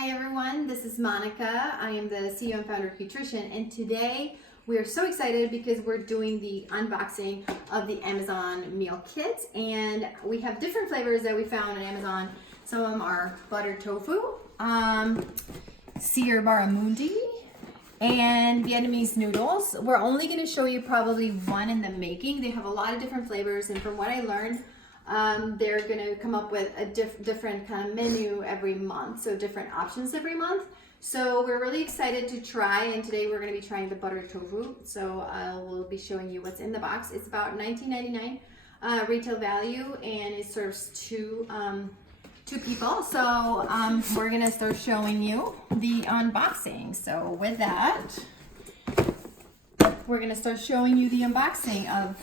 Hi everyone, this is Monica. I am the CEO and founder of HueTrition, and today we are so excited because we're doing the unboxing of the Amazon meal kits, and we have different flavors that we found on Amazon. Some of them are butter tofu, sear barramundi, and Vietnamese noodles. We're only going to show you probably one in the making. They have a lot of different flavors, and from what I learned, they're going to come up with a different kind of menu every month, so different options every month. So we're really excited to try, and today we're going to be trying the butter tofu. So I will be showing you what's in the box. It's about $19.99 retail value, and it serves two people. So we're going to start showing you the unboxing. So with that, we're going to start showing you the unboxing of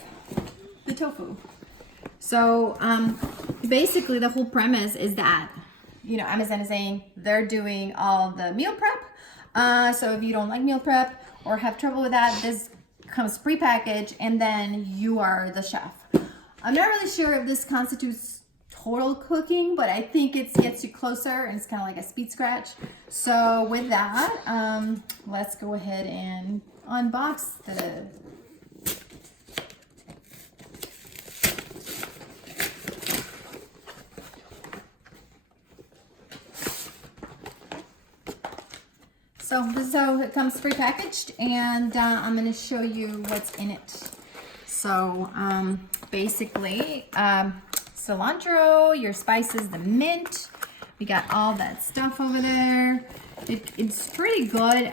the tofu. So basically the whole premise is that, you know, Amazon is saying they're doing all the meal prep. So if you don't like meal prep or have trouble with that, this comes prepackaged and then you are the chef. I'm not really sure if this constitutes total cooking, but I think it gets you closer and it's kind of like a speed scratch. So with that, let's go ahead and unbox the So this is how it comes prepackaged, and I'm going to show you what's in it. So basically, cilantro, your spices, the mint, we got all that stuff over there. It's pretty good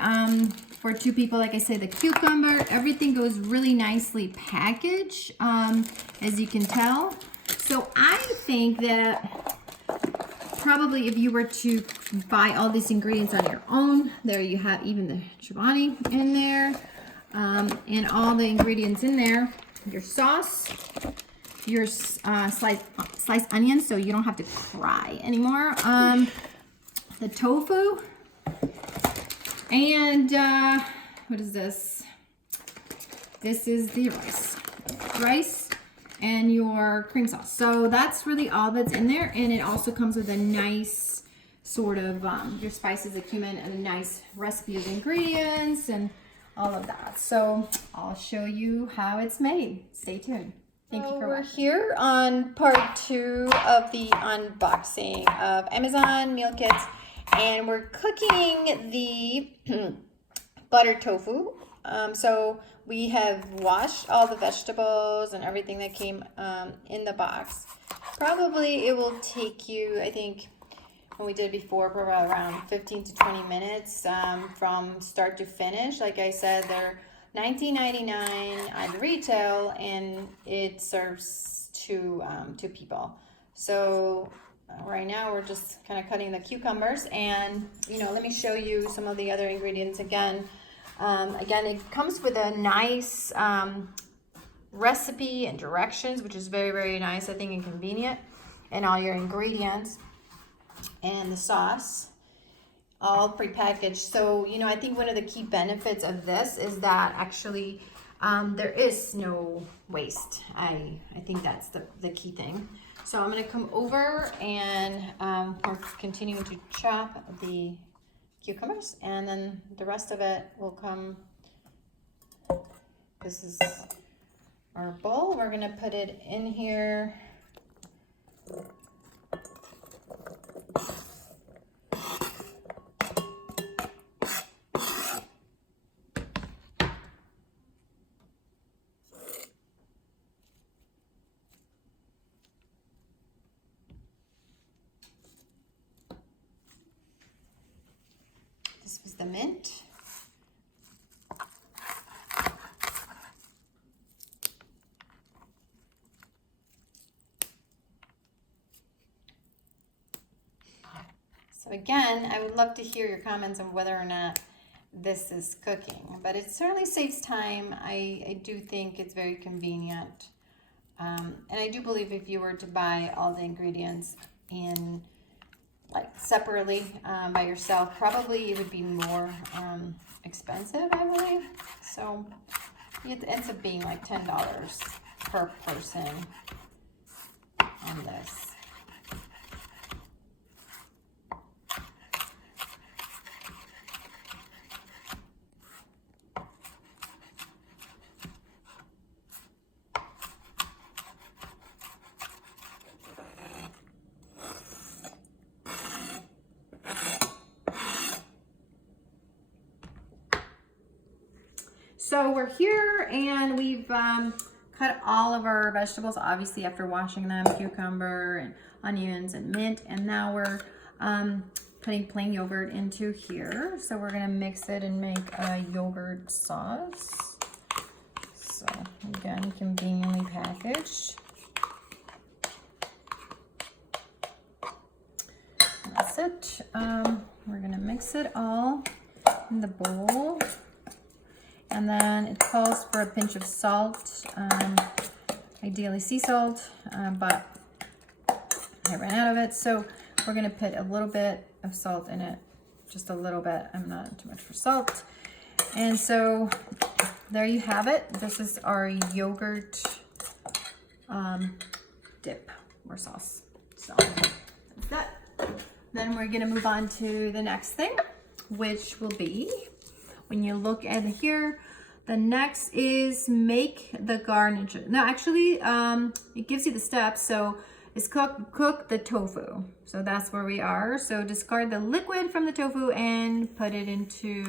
for two people. Like I say, the cucumber, everything goes really nicely packaged, as you can tell. So I think that probably if you were to buy all these ingredients on your own, there you have even the chobani in there, and all the ingredients in there, your sauce, your sliced onions, so you don't have to cry anymore, the tofu, and what is this? This is the rice and your cream sauce. So that's really all that's in there, and it also comes with a nice sort of your spices, the cumin, and a nice recipe of ingredients and all of that. So I'll show you how it's made. Stay tuned. Thank you for watching. We're here on part 2 of the unboxing of Amazon meal kits, and we're cooking the butter tofu. So we have washed all the vegetables and everything that came in the box. Probably it will take you, I think, when we did before, probably around 15 to 20 minutes from start to finish. Like I said, they're $19.99 at retail, and it serves two people. So right now we're just kind of cutting the cucumbers, and let me show you some of the other ingredients again. Again, it comes with a nice recipe and directions, which is very, very nice, I think, and convenient, and all your ingredients and the sauce all prepackaged. So I think one of the key benefits of this is that actually there is no waste. I think that's the key thing. So I'm going to come over, and we're continuing to chop the cucumbers, and then the rest of it will come. This is our bowl. We're gonna put it in here. This was the mint. So again, I would love to hear your comments on whether or not this is cooking, but it certainly saves time. I do think it's very convenient. And I do believe if you were to buy all the ingredients in separately by yourself, probably it would be more expensive, I believe. So it ends up being like $10 per person on this. so we're here and we've cut all of our vegetables, obviously after washing them, cucumber and onions and mint. And now we're putting plain yogurt into here. So we're gonna mix it and make a yogurt sauce. So again, conveniently packaged. That's it. We're gonna mix it all in the bowl. And then it calls for a pinch of salt, ideally sea salt, but I ran out of it. So we're gonna put a little bit of salt in it, just a little bit. I'm not too much for salt. And so there you have it. This is our yogurt dip or sauce. So that's that. Then we're gonna move on to the next thing, which will be, when you look at here, the next is make the garnish. No, actually, it gives you the steps. So it's cook the tofu. So that's where we are. So discard the liquid from the tofu and put it into,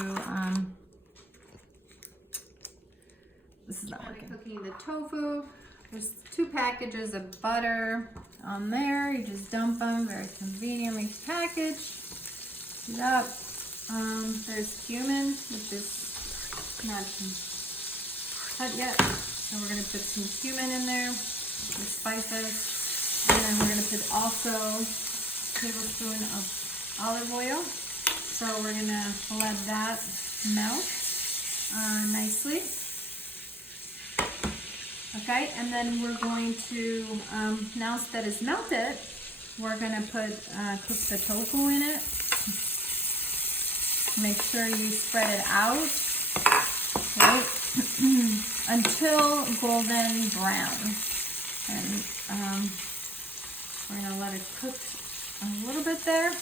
this is not working. Cooking the tofu. There's 2 packages of butter on there. You just dump them, very conveniently packaged. See that? There's cumin, which is not cut yet. So we're gonna put some cumin in there, some spices. And then we're gonna put also a tablespoon of olive oil. So we're gonna let that melt nicely. Okay, and then we're going to, now that it's melted, we're gonna put, cook the tofu in it. Make sure you spread it out, right? Until golden brown. And we're gonna let it cook a little bit there.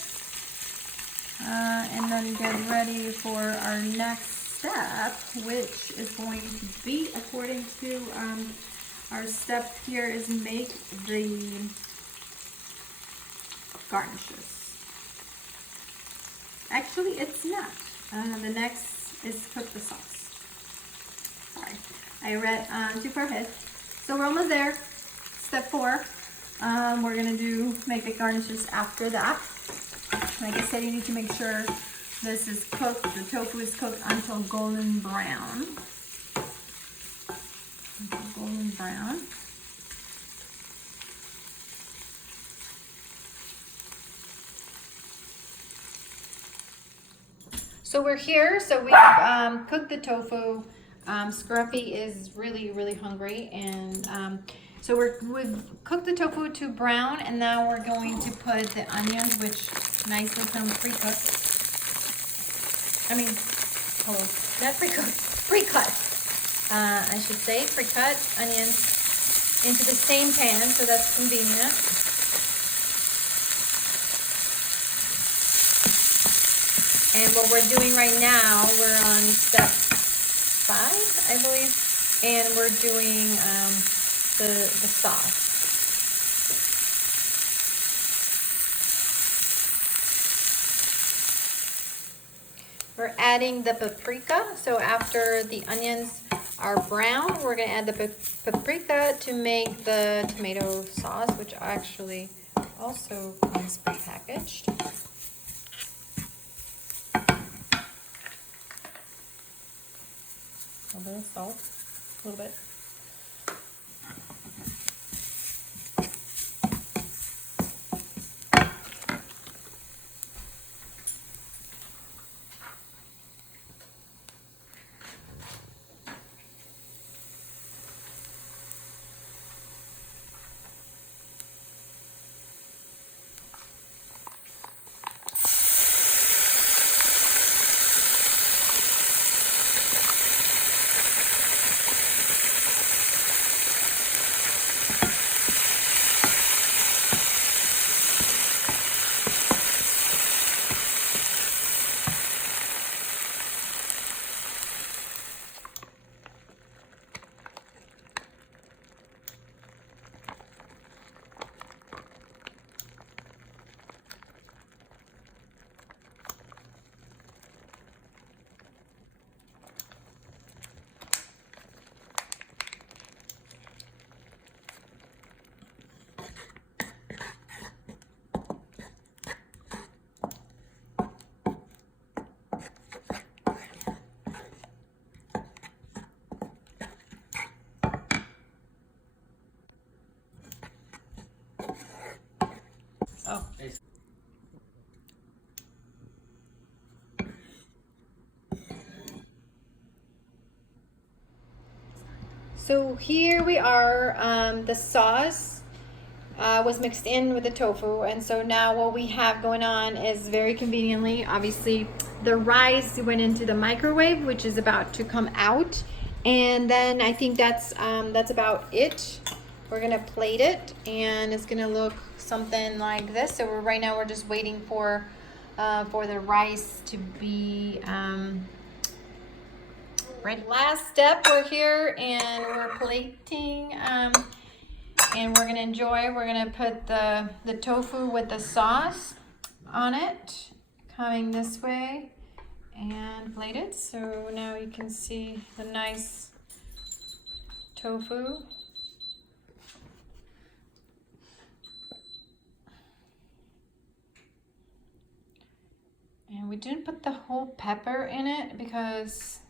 And then get ready for our next step, which is going to be, according to our step here, is make the garnishes. Actually, it's not. The next is cook the sauce. Sorry, I read too far ahead. So we're almost there. Step 4. We're gonna make the garnishes after that. Like I said, you need to make sure this is cooked, the tofu is cooked until golden brown. Until golden brown. So we're here, so we've cooked the tofu. Scruffy is really hungry, and so we've cooked the tofu to brown, and now we're going to put the onions, which nicely come pre-cooked. I mean, not pre-cooked, pre-cut. I should say pre-cut onions into the same pan, so that's convenient. And what we're doing right now, we're on step 5, I believe, and we're doing the sauce. We're adding the paprika. So after the onions are brown, we're gonna add the paprika to make the tomato sauce, which actually also comes prepackaged. A little bit of salt, a little bit. So here we are. The sauce was mixed in with the tofu, and so now what we have going on is very conveniently, obviously, the rice went into the microwave, which is about to come out, and then I think that's about it. We're gonna plate it, and it's gonna look something like this. So right now we're just waiting for the rice to be ready. Last step, we're here and we're plating, and we're gonna enjoy. We're gonna put the tofu with the sauce on it, coming this way, and plate it. So now you can see the nice tofu. And we didn't put the whole pepper in it because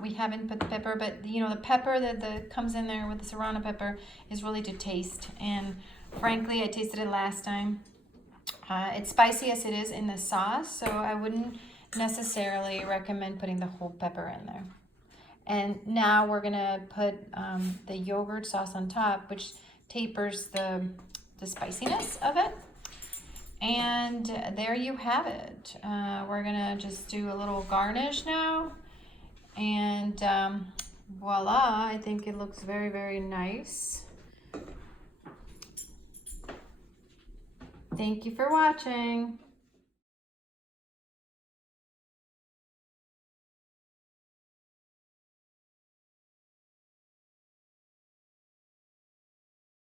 we haven't put the pepper, but you know, the pepper that comes in there with the serrano pepper is really to taste. And frankly, I tasted it last time. It's spicy as it is in the sauce, so I wouldn't necessarily recommend putting the whole pepper in there. And now we're gonna put the yogurt sauce on top, which tapers the spiciness of it. And there you have it. We're gonna just do a little garnish now. And voila, I think it looks very, very nice. Thank you for watching.